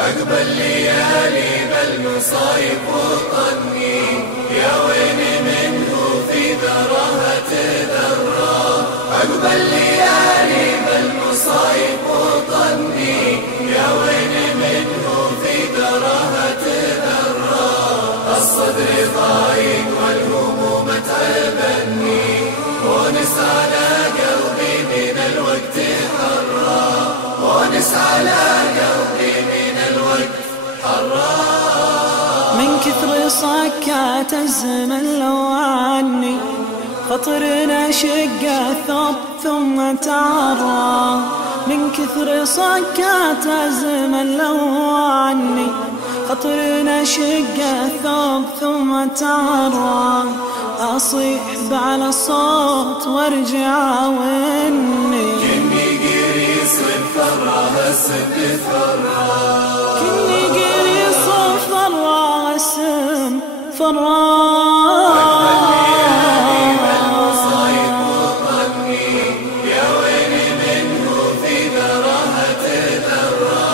عقب الليالي بالمصايب وطني، يا ويلي منه في ذرها تذرى. عقب الليالي بالمصايب وطني، يا ويلي منه في ذرها تذرى. الصدر ضايق والهموم تعبني، ونس على قلبي من الوقت حرى، ونس على قلبي من الوقت حرى. من كثر صكات الزمن لو عني، خطرنا شق الثوب ثم تعرى. من كثر صكات الزمن لو عني، خطرنا شق الثوب ثم تعرى. أصيح بعلى الصوت وارجع وني، كني قريص فراه السد فراه، كني قريص فراه السم فراه. بالمصايب وطني، يا ويلي منه في ذرها تذرى.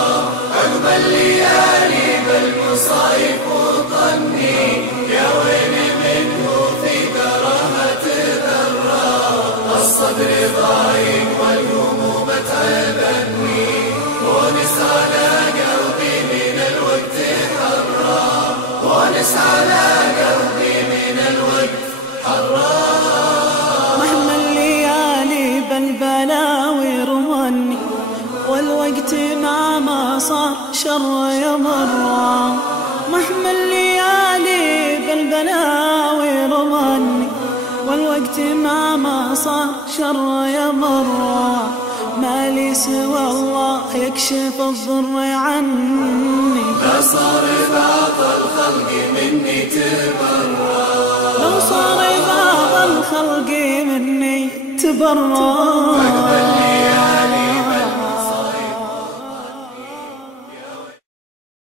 عقب الليالي بالمصايب وطني، يا ويلي منه في ذرها تذرى. الصدر ضايق والهموم تعبني، ونس على قلبي من الوقت حرى، ونس على قلبي من الوقت حرى. مهما الليالي بالبلاوي رمني، والوقت ما صار شر يمرى. مهما الليالي بالبلاوي رمني، والوقت ما صار شر يمرى. ما لي سوى الله يكشف الضر عني، لا صار بعض الخلق مني تبرى، لو صار بعض الخلق مني تبرى.